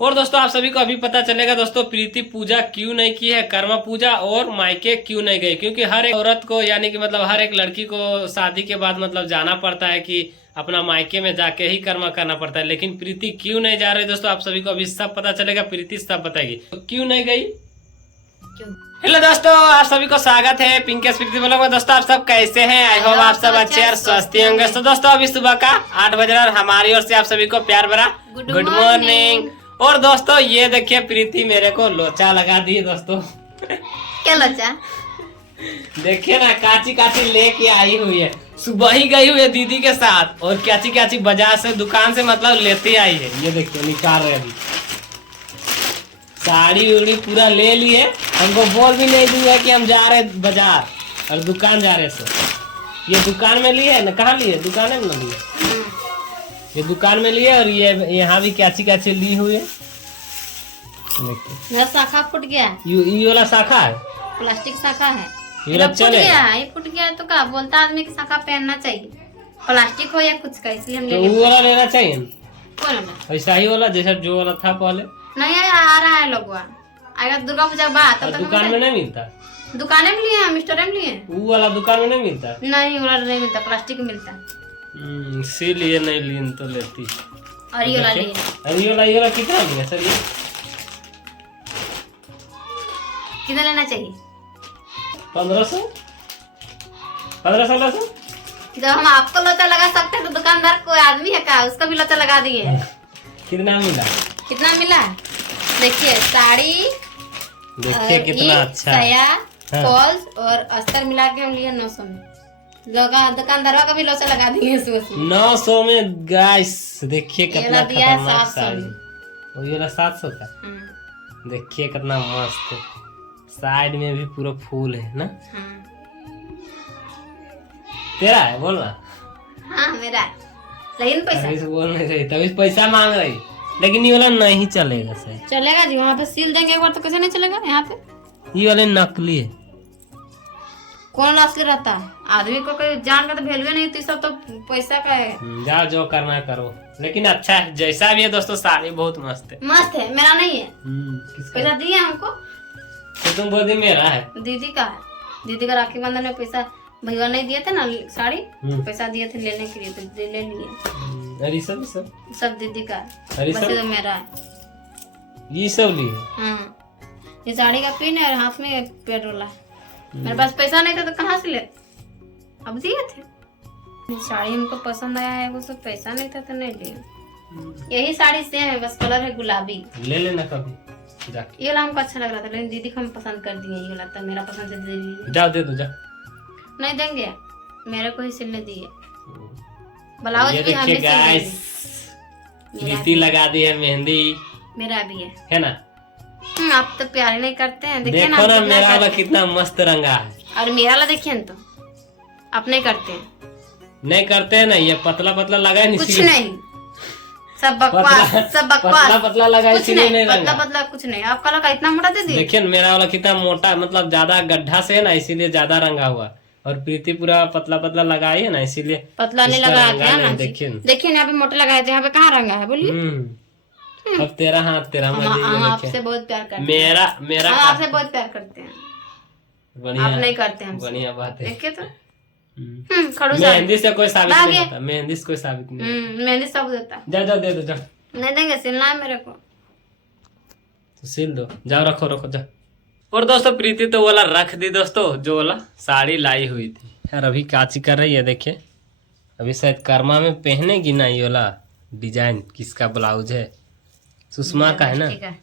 और दोस्तों आप सभी को अभी पता चलेगा दोस्तों प्रीति पूजा क्यों नहीं की है, कर्मा पूजा, और मायके क्यों नहीं गई। क्योंकि हर एक औरत को यानी कि मतलब हर एक लड़की को शादी के बाद मतलब जाना पड़ता है कि अपना मायके में जाके ही कर्मा करना पड़ता है। लेकिन प्रीति क्यों नहीं जा रही दोस्तों आप सभी को अभी सब पता चलेगा, प्रीति सब बताएगी तो क्यों नहीं गई। हेलो दोस्तों, आप सभी को स्वागत है पिंकेश प्रीति ब्लॉग में। दोस्तों आप सब कैसे हैं? आई होप आप सब अच्छे और स्वस्थ होंगे। तो दोस्तों अभी सुबह का 8 बज रहा है और हमारी ओर से आप सभी को प्यार भरा गुड मॉर्निंग। और दोस्तों ये देखिए प्रीति मेरे को लोचा लगा दी है दोस्तों। क्या लोचा? देखिए ना काची काची लेके आई हुई है, सुबह ही गई हुई है दीदी के साथ और काची काची बाजार से दुकान से मतलब लेते आई है। ये देखिए निकाल रहे अभी साड़ी उड़ी पूरा ले लिए, हमको बोल भी नहीं दिया कि हम जा रहे बाजार और दुकान जा रहे सो। ये दुकान में लिए ना, कहाँ लिए? दुकान में ना लिए, ये दुकान में लिए। और ये यहाँ भी काची काची ली हुई है। मेरा शाखा फूट गया। ये वाला शाखा है, प्लास्टिक शाखा है। ये मेरा फूट फूट गया, ये फूट गया तो क्या बोलता आदमी की शाखा पहनना चाहिए, प्लास्टिक हो या कुछ का, इसलिए हम तो ले वो वाला लेना चाहिए ना? कौन वाला? ऐसा ही वाला जैसा जो वाला था पहले। नहीं आ रहा है लोगवा, आएगा दुर्गा पूजा बाद तब तक दुकान में नहीं मिलता? दुकाने में लिए, हम स्टोर में लिए। वो वाला दुकान में नहीं मिलता? नहीं वाला नहीं मिलता, प्लास्टिक में मिलता। इसीलिए नहीं ली तो लेती। और ये वाला लिए। और ये वाला कितना लिया सर? ये कितना लेना चाहिए? 1500 1500। जब हम आपको लोचा लगा सकते हैं तो दुकानदार कोई आदमी है क्या, उसको भी लोचा लगा दिए। कितना मिला? कितना मिला? देखिए साड़ी, देखिए कितना अच्छा साया, फॉल्स और अस्तर मिला के हम लिए 900 में। दुकानदार का भी लोचा लगा दिए 900 में। गाइस देखिए कितना दिया है खतरनाक 700 साड़ी। में। और ये वाला 700 का। देखिए कितना मस्त, साइड में भी पूरा फूल है ना। तेरा है बोलना? हाँ मेरा, लेकिन पैसा अभी से बोल नहीं रही, तभी पैसा मांग रही। लेकिन ये वाला नहीं चलेगा सही। चलेगा जी, वहाँ पे सील देंगे एक बार तो कैसे नहीं चलेगा। यहाँ पे ये वाले नकली है। कौन असली रहता है? आदमी को कोई जान का तो वैल्यू नहीं होती, सब तो पैसा का है। जाओ जो करना है करो, लेकिन अच्छा है जैसा भी है दोस्तों, साड़ी बहुत मस्त है। मस्त है, मेरा नहीं है। किसका? पैसा दिए हमको, तो तुम बोल दी मेरा है। दीदी का है। दीदी का राखी बंधन में पैसा भैया नहीं दिए थे ना साड़ी, पैसा दिए थे लेने के लिए तो ले लिए। अरे सब सब दीदी का है, अरे बस सब ये तो मेरा है। ये सब लिए। हाँ ये साड़ी का पिन है और हाथ में पेट्रोला। मेरे पास पैसा नहीं था तो कहाँ से ले, अब दिए थे। साड़ी हमको पसंद आया है, वो सब पैसा नहीं था तो नहीं लिए। यही साड़ी सेम है, बस कलर है गुलाबी। ले लेना कभी जाके। ये वाला हमको अच्छा लग रहा था लेकिन दीदी को हम पसंद कर दिए। ये वाला तो मेरा पसंद है, दे दीजिए। जाओ दे दो, जाओ। नहीं देंगे, मेरे को ही सिलने दिए। ब्लाउज भी हमें गाइस प्रीति लगा दी है मेहंदी, मेरा भी है ना? आप तो प्यार नहीं करते हैं। देखिए देखो ना मेरा वाला कितना मस्त रंगा है। और मेरा वाला देखिए ना, तो आप नहीं करते हैं। नहीं करते हैं ना, ये पतला पतला लगा है कुछ नहीं, सब बकवास, सब बकवास। पतला पतला लगा है, कुछ इसीलिए नहीं पतला रंगा। पतला कुछ नहीं। आपका लगा इतना मोटा दे दिए। देखिए मेरा वाला कितना मोटा, मतलब ज्यादा गड्ढा से है ना, इसीलिए ज्यादा रंगा हुआ। और प्रीति पूरा पतला पतला लगाई है ना, इसीलिए पतला नहीं लगाया था ना। देखिए यहाँ पे मोटे लगाए थे, यहाँ पे कहाँ रंगा है बोलिए। अब तेरा हाथ तेरा हम आपसे बहुत प्यार करते हैं। मेरा हम आपसे बहुत प्यार करते हैं, आप नहीं करते हैं। बढ़िया बात है। देखिए तो खड़ूस मेहंदी से कोई साबित नहीं होता, मेहंदी से कोई साबित नहीं। मेहंदी सब देता। जा जाओ दे दो, जाओ। नहीं देंगे, सिलना है मेरे को तो सिल दो, जाओ रखो रखो जाओ। और दोस्तों प्रीति तो वाला रख दी दोस्तों, जो वाला साड़ी लाई हुई थी यार। अभी काची कर रही है देखिए, अभी शायद कर्मा में पहनेगी ना। ये वाला डिजाइन किसका ब्लाउज है? सुषमा का है ना,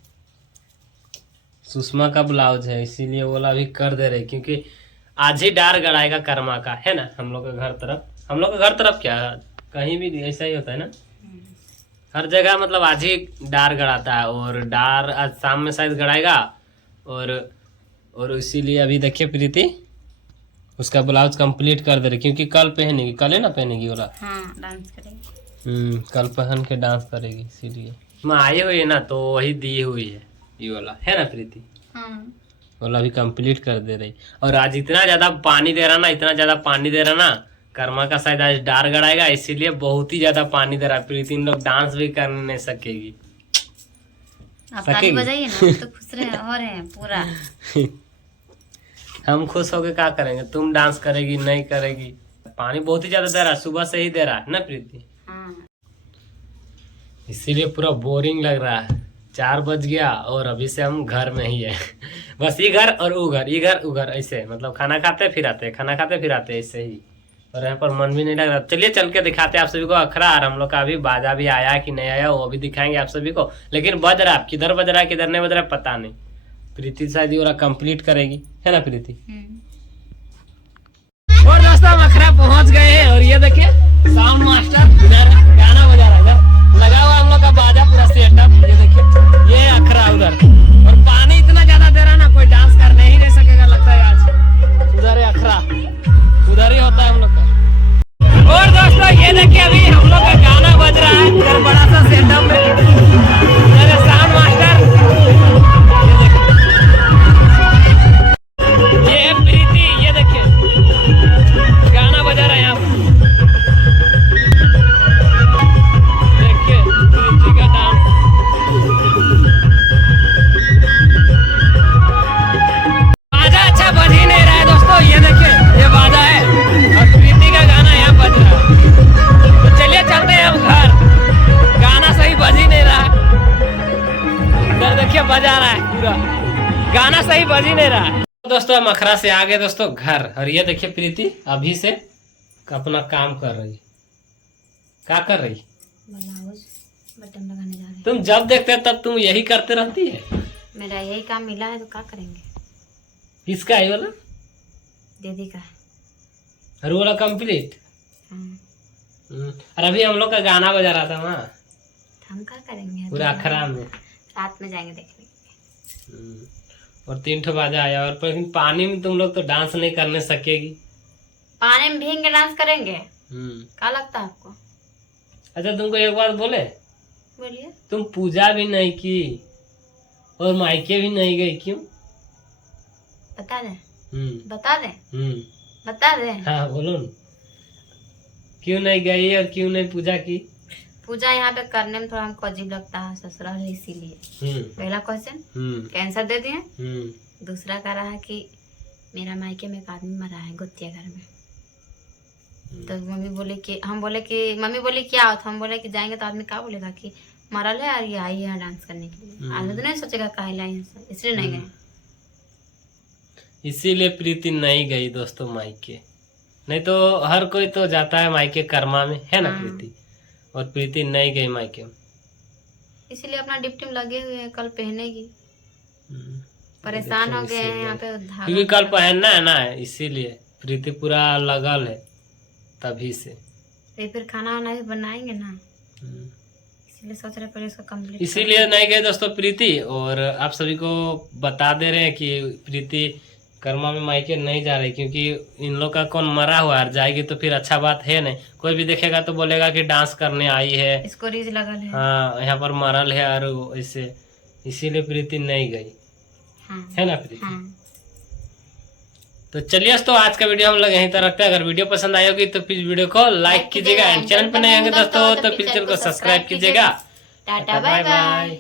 सुषमा का ब्लाउज है, इसीलिए वो वाला अभी कर दे रही। क्योंकि आज ही डार गड़ाएगा कर्मा का, है ना? हम लोग के घर तरफ, हम लोग के घर तरफ क्या कहीं भी ऐसा ही होता है ना, हर जगह मतलब आज ही डार गड़ाता है। और डार आज शाम में शायद गड़ाएगा। और इसीलिए अभी देखिए प्रीति उसका ब्लाउज कंप्लीट कर दे रही, क्योंकि कल पहनेगी, कल है ना पहनेगी वाला। हाँ डांस करेगी। कल पहन के डांस करेगी, इसीलिए मैं आई हुई है ना, तो वही दी हुई है ये वाला, है ना प्रीति? वाला अभी कंप्लीट कर दे रही। और आज इतना ज्यादा पानी दे रहा ना, इतना ज्यादा पानी दे रहा ना, कर्मा का शायद आज डार गड़ाएगा, इसीलिए बहुत ही ज्यादा पानी दे रहा है। प्रीति इन लोग डांस भी कर नहीं सकेगी। आप ताली बजाइए ना, तो खुश रहे और हैं पूरा। हम खुश होके क्या करेंगे? तुम डांस करेगी नहीं करेगी? पानी बहुत ही ज्यादा दे रहा है, सुबह से ही दे रहा है ना प्रीति? हाँ। इसीलिए पूरा बोरिंग लग रहा है। 4 बज गया और अभी से हम घर में ही है। बस ये घर और वो घर, ये घर वो घर, ऐसे मतलब खाना खाते फिर आते, खाना खाते फिर आते, ऐसे ही। और यहाँ पर मन भी नहीं लग रहा। चलिए चल के दिखाते हैं आप सभी को अखड़ा। और हम लोग का अभी बाजा भी आया कि नहीं आया वो भी दिखाएंगे आप सभी को। लेकिन बज रहा है, किधर बज रहा है किधर नहीं बज रहा है पता नहीं। प्रीति शायद ये कंप्लीट करेगी, है ना प्रीति? और दोस्तों हम अखड़ा पहुंच गए हैं और ये देखिए साउंड मास्टर इधर गाना बजा रहा है, लगा हुआ हम लोग का बाजा पूरा सेटअप। ये देखिए ये अखड़ा उधर, और पानी इतना ज्यादा दे रहा ना कोई डांस करने ही नहीं सकेगा लगता है आज। उधर है अखड़ा, उधर ही होता है हम लोग का। और दोस्तों ये देखिए अभी हम लोग का गाना बज रहा है इधर बड़ा सा सेटअप में। इधर है साउंड मास्टर, ये है प्रीति, ये देखिए गाना बजा रहा है यहाँ पर। देखिए प्रीति का डांस। बाजा अच्छा बज ही नहीं रहा है दोस्तों, ये देखिए ये बाजा है और प्रीति का गाना यहाँ बज रहा है। तो चलिए चलते हैं अब घर, गाना सही बज ही नहीं रहा है। इधर देखिए बजा रहा है पूरा गाना, सही बज ही नहीं रहा है। दोस्तों हम अखड़ा से आ गए दोस्तों घर, और ये देखिए प्रीति अभी से अपना काम कर रही। क्या कर रही? ब्लाउज बटन लगाने जा रहे हैं। तुम जब देखते हो तब तुम यही करते रहती है। मेरा यही काम मिला है तो क्या करेंगे? किसका है वाला? दीदी का। और वो वाला कंप्लीट? और अभी हम लोग का गाना बजा रहा था वहाँ, हम क्या करेंगे पूरा अखड़ा में। रात में जाएंगे देखने। और 3 ठो बाजा आया, और पर पानी में तुम लोग तो डांस नहीं करने सकेगी। पानी में भीग के डांस करेंगे? क्या लगता है आपको? अच्छा तुमको एक बात बोले, बोलिए। तुम पूजा भी नहीं की और मायके भी नहीं गई, क्यों? बता दे। बता दे। बता दे। हाँ बोलो न, क्यों नहीं गई और क्यों नहीं पूजा की? पूजा यहाँ पे करने में थोड़ा हमको अजीब लगता है, ससुराल है इसीलिए। पहला क्वेश्चन कैंसर दे दिए। दूसरा कह रहा है कि मेरा मायके में एक आदमी मरा है गोतिया घर में। तो मम्मी बोले कि मम्मी बोली क्या हो, तो हम बोले कि जाएंगे तो आदमी क्या बोलेगा कि मरल है और ये आई है डांस करने के लिए। आदमी तो नहीं सोचेगा काहे लाई है, इसलिए नहीं गए। इसीलिए प्रीति नहीं गई दोस्तों मायके, नहीं तो हर कोई तो जाता है मायके कर्मा में, है ना प्रीति? और प्रीति नहीं गई मायके में, इसीलिए अपना डिप्टी में लगे हुए हैं, कल पहनेगी। परेशान हो गए हैं यहाँ पे, क्योंकि कल पहनना है ना, इसीलिए प्रीति पूरा लगल है तभी से। फिर खाना वाना भी बनाएंगे ना, इसलिए सोच रहे पहले इसको कंप्लीट। इसीलिए नहीं गए दोस्तों प्रीति। और आप सभी को बता दे रहे हैं कि प्रीति कर्मा में मायके नहीं जा रही, क्योंकि इन लोग का कौन मरा हुआ है, जाएगी तो फिर अच्छा बात है नहीं। कोई भी देखेगा तो बोलेगा कि डांस करने आई है, इसको रीज लगल है। हाँ यहाँ पर मरल है और ऐसे, इसीलिए प्रीति नहीं गई। है ना प्रीति? तो चलिए तो आज का वीडियो हम लोग यहीं तक रखते हैं। अगर वीडियो पसंद आई होगी तो प्लीज वीडियो को लाइक कीजिएगा, एंड चैनल पर नए होंगे दोस्तों तो प्लीज चैनल को सब्सक्राइब कीजिएगा। Tata bye bye.